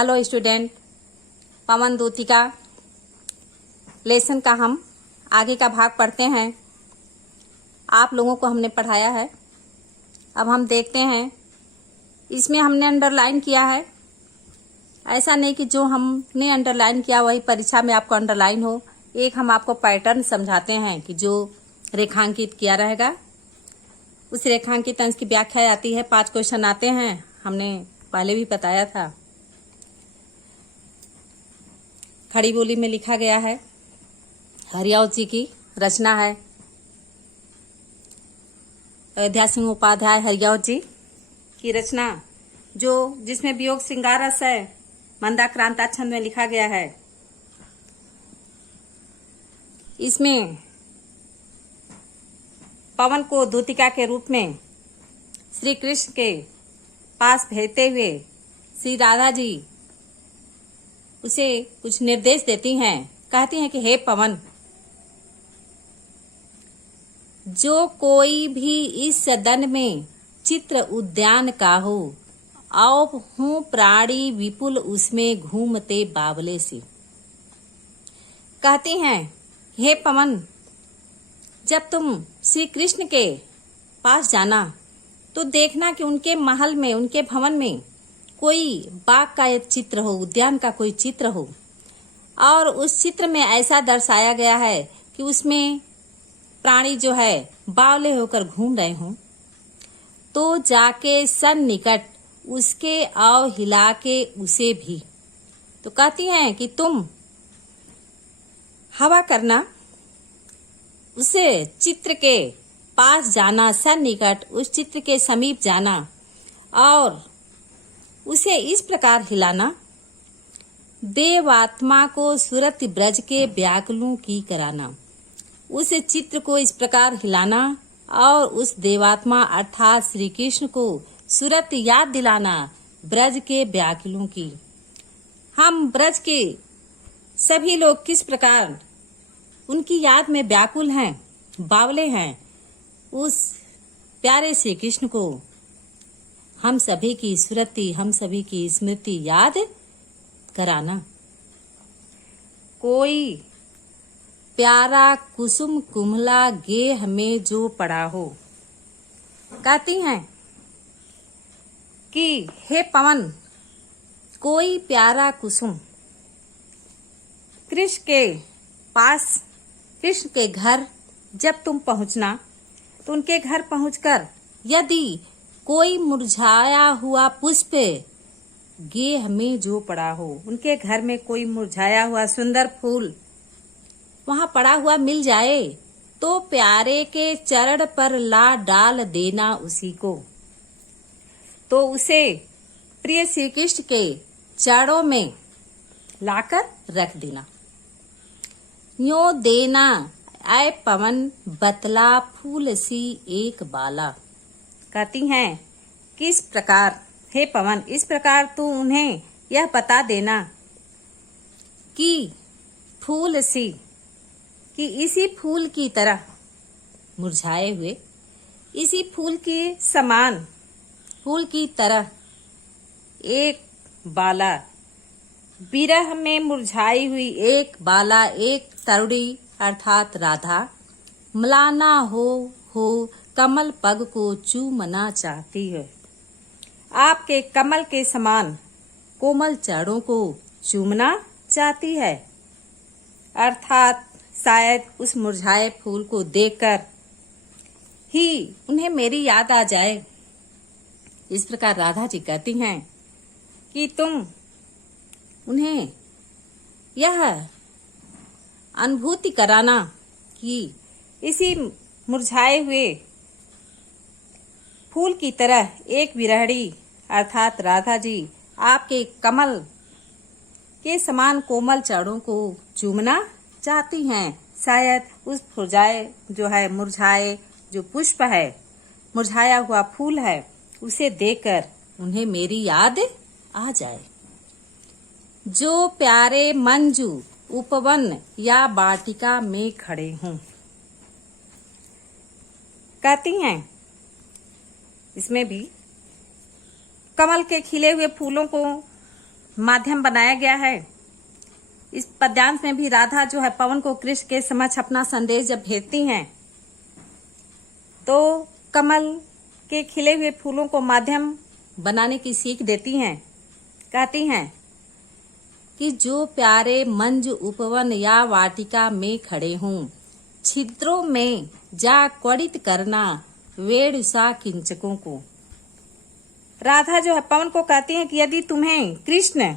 Hello student, पवन Dutika lesson का हम आगे का भाग पढ़ते हैं। आप लोगों को हमने पढ़ाया है, अब हम देखते हैं। इसमें हमने अंडरलाइन किया है। ऐसा नहीं कि जो हमने अंडरलाइन किया वही परीक्षा में आपको अंडरलाइन हो। एक हम आपको पैटर्न समझाते हैं कि जो रेखांकित किया रहेगा उस रेखांकित अंश की व्याख्या आती है। 5 क्वेश्चन आते हैं, हमने पहले भी बताया था। खड़ी बोली में लिखा गया है। हरियाव जी की रचना है। अयोध्या सिंह उपाध्याय हरियाव जी की रचना जिसमें वियोग श्रृंगार रस है, मंदाक्रांता छंद में लिखा गया है। इसमें पवन को दूतिका के रूप में श्री कृष्ण के पास भेजते हुए श्री राधा जी उसे कुछ निर्देश देती हैं। कहती हैं कि हे पवन, जो कोई भी इस सदन में चित्र उद्यान का हो, आओ हूँ प्राणी विपुल उसमें घूमते बावले से। कहती हैं हे पवन, जब तुम श्री कृष्ण के पास जाना तो देखना कि उनके महल में, उनके भवन में कोई बाग का एक चित्र हो, उद्यान का कोई चित्र हो, और उस चित्र में ऐसा दर्शाया गया है कि उसमें प्राणी जो है बावले होकर घूम रहे हों। तो जाके सन्निकट उसके आओ हिला के उसे भी। तो कहती हैं कि तुम हवा करना, उसे चित्र के पास जाना, सन्निकट उस चित्र के समीप जाना और उसे इस प्रकार हिलाना, देवात्मा को सुरत ब्रज के व्याकुलों की कराना। उस चित्र को इस प्रकार हिलाना और उस देवात्मा अर्थात श्री कृष्ण को सुरत याद दिलाना ब्रज के व्याकुलों की। हम ब्रज के सभी लोग किस प्रकार उनकी याद में व्याकुल हैं, बावले हैं, उस प्यारे श्री कृष्ण को हम सभी की सुरति, हम सभी की स्मृति याद कराना। कोई प्यारा कुसुम कुमला गेह में जो पड़ा हो। कहती हैं कि हे पवन, कोई प्यारा कुसुम कृष्ण के पास, कृष्ण के घर जब तुम पहुंचना तो उनके घर पहुंचकर यदि कोई मुरझाया हुआ पुष्प गेह में जो पड़ा हो, उनके घर में कोई मुरझाया हुआ सुंदर फूल वहां पड़ा हुआ मिल जाए तो प्यारे के चरण पर ला डाल देना उसी को। तो उसे प्रिय श्री कृष्ण के चरणों में लाकर रख देना। यो देना ऐ पवन बतला फूल सी एक बाला। कहती हैं किस प्रकार, हे पवन, इस प्रकार तू उन्हें यह बता देना कि फूल सी, कि इसी फूल की तरह मुरझाए हुए, इसी फूल के समान, फूल की तरह एक बाला, विरह में मुरझाई हुई एक बाला, एक तरुणी अर्थात राधा मलाना हो कमल पग को चूमना चाहती है। आपके कमल के समान कोमल चरणों को चूमना चाहती है। अर्थात शायद उस मुरझाए फूल को देखकर ही उन्हें मेरी याद आ जाए। इस प्रकार राधा जी कहती हैं कि तुम उन्हें यह अनुभूति कराना कि इसी मुरझाए हुए फूल की तरह एक विरहणी अर्थात राधा जी आपके कमल के समान कोमल चरणों को चूमना चाहती हैं। शायद उस मुरझाए जो पुष्प है, मुरझाया हुआ फूल है, उसे देखकर उन्हें मेरी याद आ जाए। जो प्यारे मंजू उपवन या वाटिका में खड़े हों। कहती हैं इसमें भी कमल के खिले हुए फूलों को माध्यम बनाया गया है। इस पद्यांश में भी राधा जो है पवन को कृष्ण के समक्ष अपना संदेश जब भेजती हैं तो कमल के खिले हुए फूलों को माध्यम बनाने की सीख देती हैं। कहती हैं कि जो प्यारे मंज उपवन या वाटिका में खड़े हों, छिद्रों में जा क्वड़ित करना वेड़ सा किंचकों को। राधा जो है पवन को कहती हैं कि यदि तुम्हें कृष्ण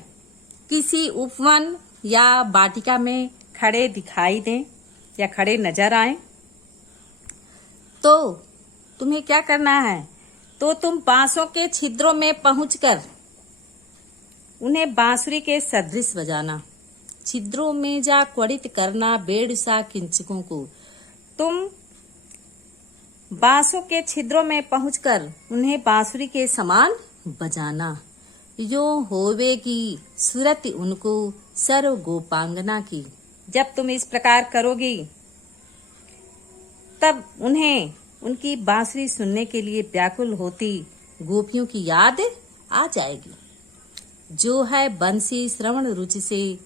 किसी उपवन या वाटिका में खड़े दिखाई दें या खड़े नजर आए तो तुम्हें क्या करना है, तो तुम बांसों के छिद्रों में पहुंचकर उन्हें बांसुरी के सदृश बजाना। छिद्रों में जा क्वड़ित करना बेड़ सा किंचकों को। तुम बांसों के छिद्रों में पहुंचकर उन्हें बांसुरी के समान बजाना। यो होवेगी सूरत उनको सर्व गोपांगना की। जब तुम इस प्रकार करोगी तब उन्हें उनकी बांसुरी सुनने के लिए व्याकुल होती गोपियों की याद आ जाएगी, जो है बंसी श्रवण रुचि से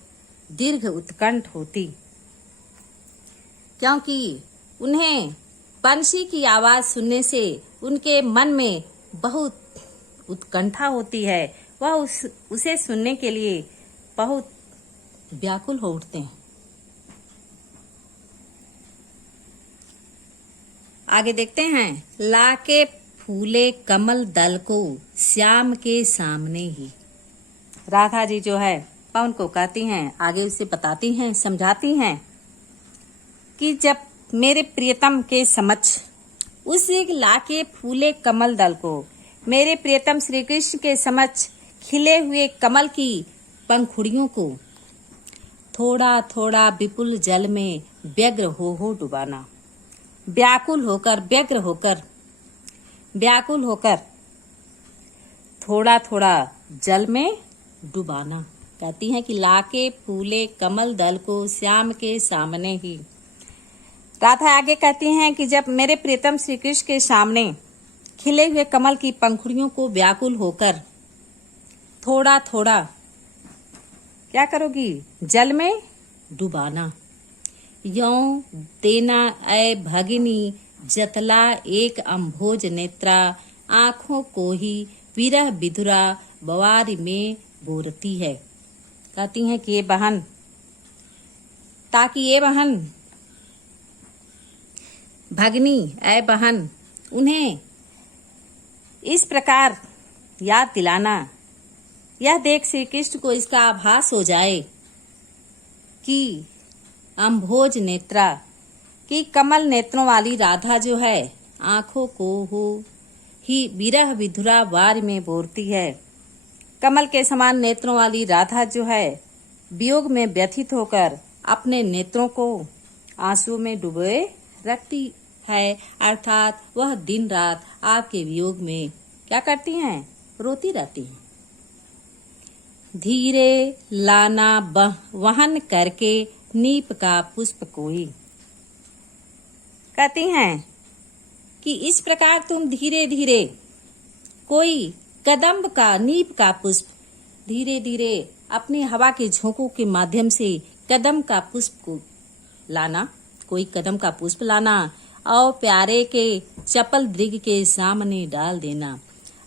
दीर्घ उत्कंठ होती। क्योंकि उन्हें बंसी की आवाज सुनने से उनके मन में बहुत उत्कंठा होती है, वह उसे सुनने के लिए बहुत व्याकुल हो उठते हैं। आगे देखते हैं। लाके फूले कमल दल को श्याम के सामने ही। राधा जी जो है पवन को कहती हैं, आगे उसे बताती हैं, समझाती हैं कि जब मेरे प्रियतम के समक्ष उस लाके फूले कमल दल को, मेरे प्रियतम श्री कृष्ण के समक्ष खिले हुए कमल की पंखुड़ियों को थोड़ा थोड़ा विपुल जल में व्यग्र हो डुबाना। व्याकुल होकर, व्यग्र होकर, व्याकुल होकर थोड़ा थोड़ा जल में डुबाना। कहती हैं कि लाके फूले कमल दल को श्याम के सामने ही। राधा आगे कहती हैं कि जब मेरे प्रियतम श्री कृष्ण के सामने खिले हुए कमल की पंखुड़ियों को व्याकुल होकर थोड़ा थोड़ा क्या करोगी, जल में डुबाना। यों देना ऐ भगिनी जतला एक अम्भोज नेत्रा, आंखों को ही विरह विधुरा बवारी में बोरती है। कहती हैं कि ये बहन, ताकि ये बहन भगनी ऐ बहन, उन्हें इस प्रकार याद दिलाना, यह देख श्री कृष्ण को इसका आभास हो जाए कि अम्भोज नेत्रा की कमल नेत्रों वाली राधा जो है आंखों को हो ही विरह विधुरा वार में बोरती है। कमल के समान नेत्रों वाली राधा जो है वियोग में व्यथित होकर अपने नेत्रों को आंसुओं में डुबोए रखती है, अर्थात वह दिन रात आपके वियोग में क्या करती हैं, रोती रहती हैं। धीरे लाना वहन करके नीप का पुष्प कोई। कहती हैं कि इस प्रकार तुम धीरे धीरे कोई कदम्ब का, नीप का पुष्प धीरे धीरे अपने हवा के झोंकों के माध्यम से कदम का पुष्प को लाना, कोई कदम का पुष्प लाना और प्यारे के चपल दृग के सामने डाल देना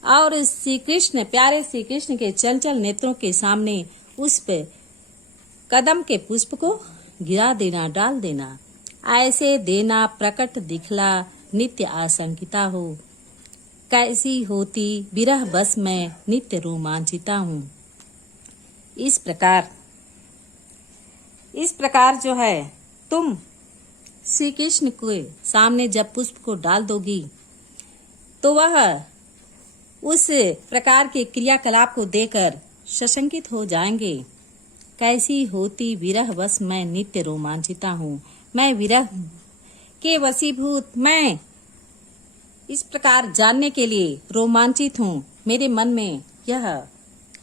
और श्री कृष्ण, प्यारे श्री कृष्ण के चंचल नेत्रों के सामने उस पे कदम के पुष्प को गिरा देना, डाल देना। ऐसे देना प्रकट दिखला नित्य आशंकिता हो, कैसी होती विरह बस में नित्य रोमांचिता हूँ। इस प्रकार जो है तुम श्री कृष्ण के सामने जब पुष्प को डाल दोगी तो वह उस प्रकार के क्रियाकलाप को देकर सशंकित हो जाएंगे। कैसी होती विरह बस मैं नित्य रोमांचिता हूँ, मैं विरह के वशीभूत, मैं इस प्रकार जानने के लिए रोमांचित हूँ। मेरे मन में यह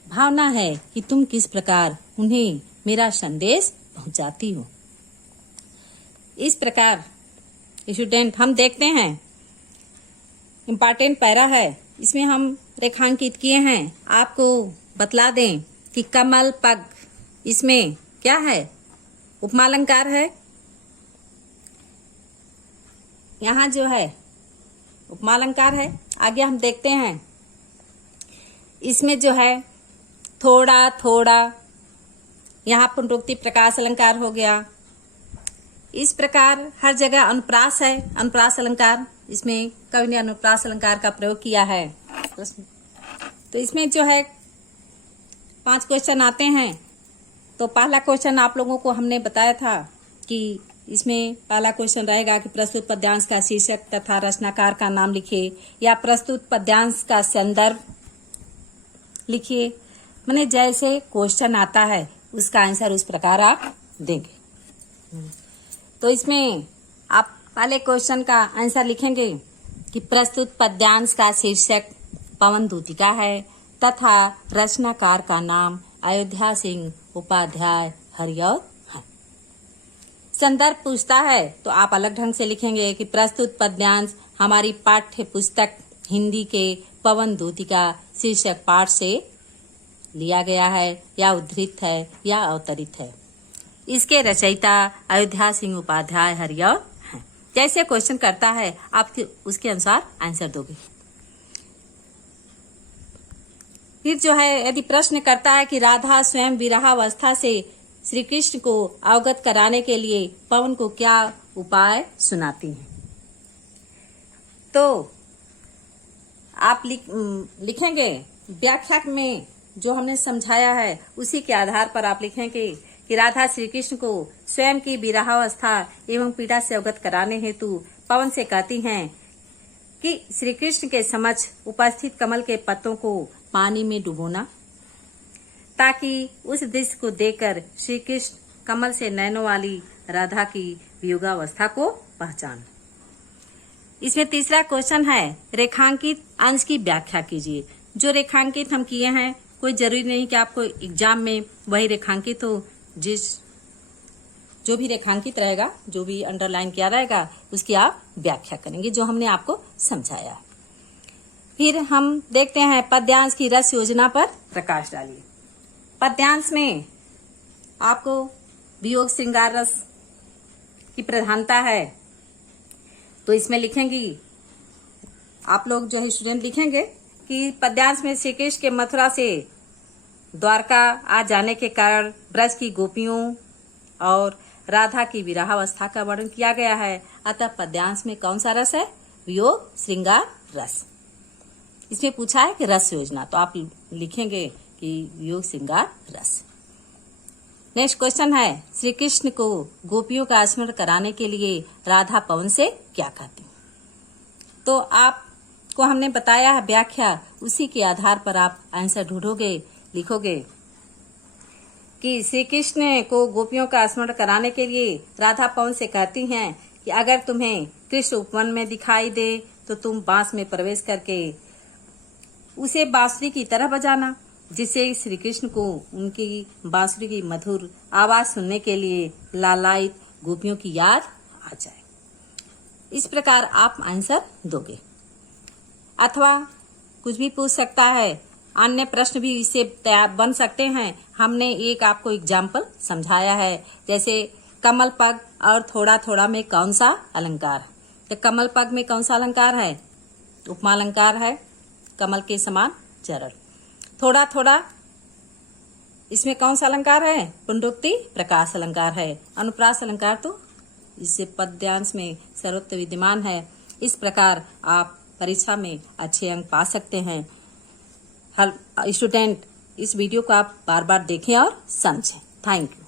भावना है कि तुम किस प्रकार उन्हें मेरा संदेश पहुंचाती हो। इस प्रकार स्टूडेंट हम देखते हैं, इम्पॉर्टेंट पैरा है, इसमें हम रेखांकित किए हैं। आपको बतला दें कि कमल पग, इसमें क्या है? उपमालंकार है। यहाँ जो है उपमालंकार है। आगे हम देखते हैं, इसमें जो है थोड़ा थोड़ा, यहाँ पुनरुक्ति प्रकाश अलंकार हो गया। इस प्रकार हर जगह अनुप्रास है, अनुप्रास अलंकार। इसमें कवि ने अनुप्रास अलंकार का प्रयोग किया है। तो इसमें जो है 5 क्वेश्चन आते हैं। तो पहला क्वेश्चन आप लोगों को हमने बताया था कि इसमें पहला क्वेश्चन रहेगा कि प्रस्तुत पद्यांश का शीर्षक तथा रचनाकार का नाम लिखिए, या प्रस्तुत पद्यांश का संदर्भ लिखिए। माने जैसे क्वेश्चन आता है उसका आंसर उस प्रकार आप देंगे। तो इसमें आप पहले क्वेश्चन का आंसर लिखेंगे कि प्रस्तुत पद्यांश का शीर्षक पवन दूतिका है तथा रचनाकार का नाम अयोध्या सिंह उपाध्याय हरिऔध है। संदर्भ पूछता है तो आप अलग ढंग से लिखेंगे कि प्रस्तुत पद्यांश हमारी पाठ्य पुस्तक हिंदी के पवन दूतिका शीर्षक पाठ से लिया गया है, या उद्धृत है, या अवतरित है। इसके रचयिता अयोध्या सिंह उपाध्याय हरिऔध हैं। जैसे क्वेश्चन करता है आप उसके अनुसार आंसर दोगे। फिर जो है यदि प्रश्न करता है कि राधा स्वयं विरहावस्था से श्री कृष्ण को अवगत कराने के लिए पवन को क्या उपाय सुनाती हैं, तो आप लिखेंगे व्याख्या में जो हमने समझाया है उसी के आधार पर आप लिखेंगे कि राधा श्री कृष्ण को स्वयं की विरहावस्था एवं पीड़ा से अवगत कराने हेतु पवन से कहती हैं कि श्री कृष्ण के समक्ष उपस्थित कमल के पत्तों को पानी में डुबोना, ताकि उस दृश्य को देखकर श्री कृष्ण कमल से नैनों वाली राधा की वियोगावस्था को पहचान। इसमें तीसरा क्वेश्चन है रेखांकित अंश की व्याख्या कीजिए। जो रेखांकित हम किए हैं, कोई जरूरी नहीं कि आपको एग्जाम में वही रेखांकित हो। जो भी रेखांकित रहेगा, जो भी अंडरलाइन किया रहेगा, उसकी आप व्याख्या करेंगे जो हमने आपको समझाया। फिर हम देखते हैं पद्यांश की रस योजना पर प्रकाश डालिए। पद्यांश में आपको वियोग श्रृंगार रस की प्रधानता है, तो इसमें लिखेंगी आप लोग जो है स्टूडेंट लिखेंगे कि पद्यांश में श्री कृष्ण के मथुरा से द्वारका आ जाने के कारण ब्रज की गोपियों और राधा की विरहावस्था का वर्णन किया गया है। अतः पद्यांश में कौन सा रस है? वियोग श्रृंगार रस। इसमें पूछा है कि रस योजना, तो आप लिखेंगे कि वियोग श्रृंगार रस। नेक्स्ट क्वेश्चन है श्री कृष्ण को गोपियों का स्मरण कराने के लिए राधा पवन से क्या कहती? तो आपको हमने बताया है व्याख्या, उसी के आधार पर आप आंसर ढूंढोगे, लिखोगे कि श्री कृष्ण को गोपियों का स्मरण कराने के लिए राधा पवन से कहती हैं कि अगर तुम्हें कृष्ण उपवन में दिखाई दे तो तुम बांस में प्रवेश करके उसे बांसुरी की तरह बजाना, जिससे श्री कृष्ण को उनकी बांसुरी की मधुर आवाज सुनने के लिए लालायित गोपियों की याद आ जाए। इस प्रकार आप आंसर दोगे। अथवा कुछ भी पूछ सकता है, अन्य प्रश्न भी इससे बन सकते हैं। हमने एक आपको एग्जाम्पल समझाया है, जैसे कमल पग और थोड़ा थोड़ा में कौन सा अलंकार है। तो कमल पग में कौन सा अलंकार है? उपमा अलंकार है, कमल के समान चरण। थोड़ा थोड़ा इसमें कौन सा अलंकार है? पुनरुक्ति प्रकाश अलंकार है। अनुप्रास अलंकार तो इससे पद्यांश में सर्वत्र विद्यमान है। इस प्रकार आप परीक्षा में अच्छे अंक पा सकते हैं। हर स्टूडेंट इस वीडियो को आप बार बार देखें और समझें। Thank you.